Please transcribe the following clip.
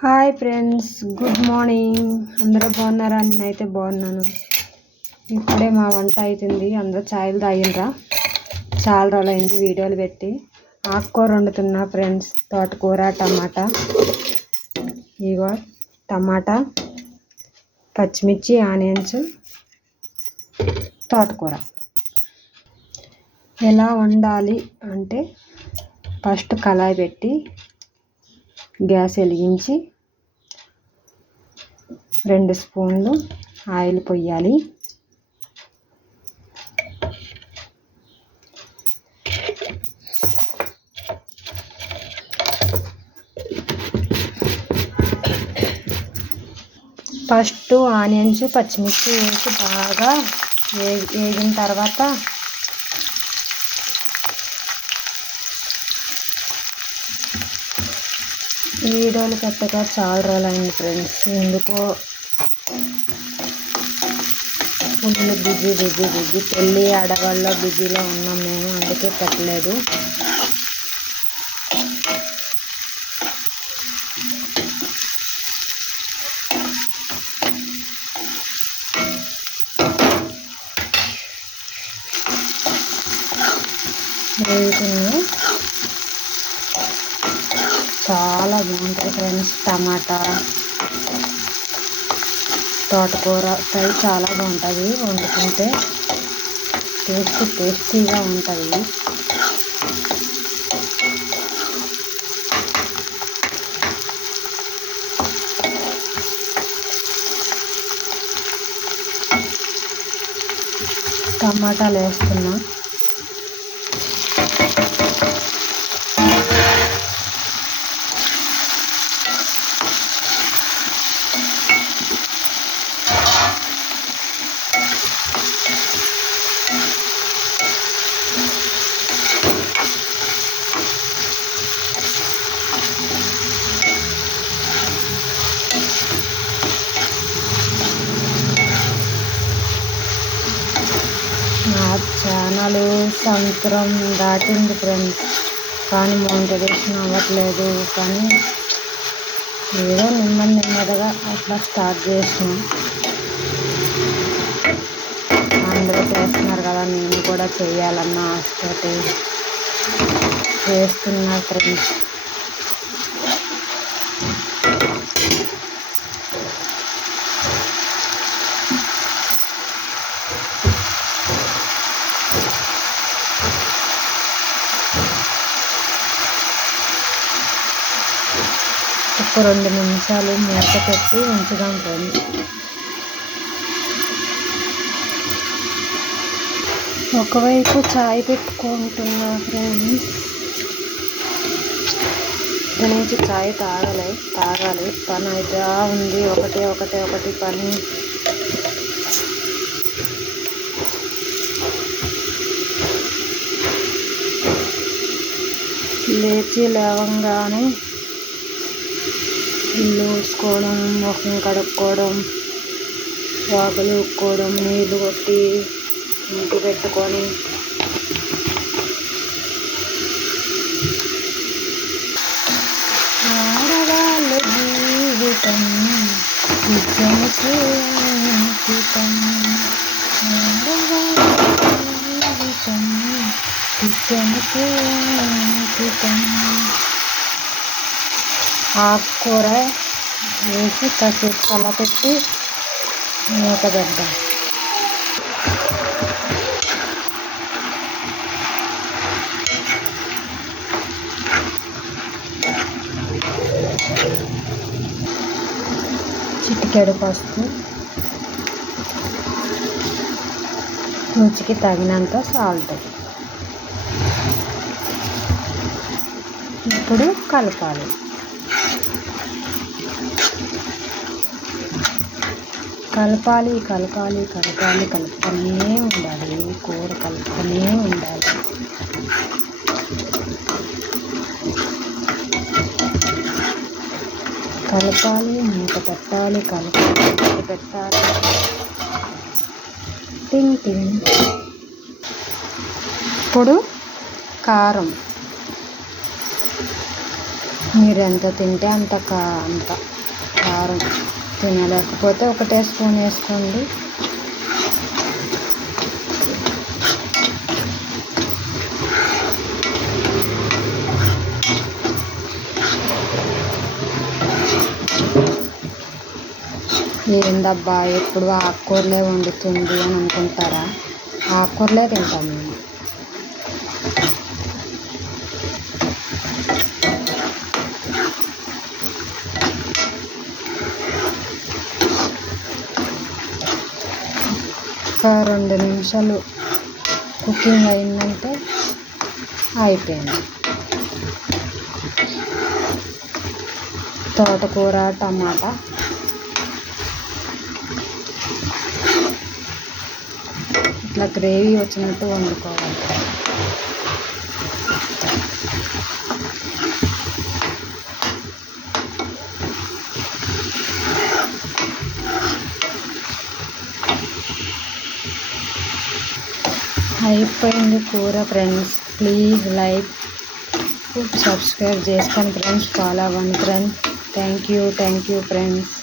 Hi friends, good morning. అందరూ బాగున్నారా? నేనైతే బాగున్నాను. ఇప్పుడే మా వంట అవుతుంది. అందరూ ఛాయలు తాగిండ్రా? చాలా రోజులైంది వీడియోలు పెట్టి. ఆకుకూర వండుతున్నా ఫ్రెండ్స్. తోటకూర, టమాటా. ఇగో టమాటా, పచ్చిమిర్చి, ఆనియన్స్, తోటకూర. ఎలా వండాలి అంటే ఫస్ట్ కళాయి పెట్టి గ్యాస్ వెలిగించి 2 స్పూన్లు ఆయిల్ పొయ్యాలి. ఫస్ట్ ఆనియన్స్, పచ్చిమిర్చి వేసి బాగా వేగిన తర్వాత వీడియోలు పెట్టగా చాలా రోజులైంది ఫ్రెండ్స్. ఎందుకో ఫుల్ బిజీ పెళ్ళి ఆడవాళ్ళలో బిజీలో ఉన్నాం మేము, అందుకే పెట్టలేదు. వేగుతున్నాయి. చాలా బాగుంటుంది ఫ్రెండ్స్. టమాటా, తోటకూర ఫ్రై చాలా బాగుంటుంది. వండుకుంటే టేస్టీగా ఉంటుంది. టమాటాలు వేస్తున్నా. నా ఛానల్ సంవత్సరం దాటింది ఫ్రెండ్స్, కానీ మోనిటైజేషన్ అవ్వట్లేదు. కానీ ఏదో నెమ్మదిగా అట్లా స్టార్ట్ చేసినాం. అందరూ చేస్తున్నారు కదా, నేను కూడా చేయాలన్న ఆశతోటి చేస్తున్నా ఫ్రెండ్స్. ఒక 2 నిమిషాలు మూత పెట్టి ఉంచుదాం ఫ్రెండ్స్. ఒకవైపు చాయ్ పెట్టుకుంటున్నా ఫ్రెండ్స్. ఇక్కడ నుంచి చాయ్ తాగాలి. పని అయితే ఉంది. ఒకటి పని. లేవంగానే ఇల్లు ఊడ్చుకోవడం, ముఖం కడుక్కోవడం, వాకులు ఊక్కోవడం, నీళ్ళు కొట్టి ఇంటి పెట్టుకొని ఆడవాళ్ళ జీవితం నిజముకే అంకితం. నిజముకే అంకితం. ఆకుకూర వేసి కాసేపు కలపెట్టి మూత పెడదాం. చిటికెడు పసుపు, రుచికి తగినంత సాల్ట్. ఇప్పుడు కలపాలి. కలుపుతూనే ఉండాలి. కూర కలుపుతూనే ఉండాలి. కలపాలి, మూత పెట్టాలి, పెట్టాలి. టింగ్. ఇప్పుడు కారం మీరు ఎంత తింటే అంత కారం, తినలేకపోతే ఒకటే స్పూన్ వేసుకోండి. ఏందబ్బా ఎప్పుడు ఆకుకూరలే వండుతుంది అని అనుకుంటారా? ఆకుకూరలే తింటాం మేము. ఒక 2 నిమిషాలు కుకింగ్ అయిందంటే అయిపోయింది. తోటకూర, టమాటా ఇట్లా గ్రేవీ వచ్చినట్టు వండుకోవాలి. అయిపోయింది కూర ఫ్రెండ్స్. ప్లీజ్ లైక్, సబ్స్క్రైబ్ చేసుకోండి ఫ్రెండ్స్, ఫాలో అవ్వండి ఫ్రెండ్స్. Thank you friends.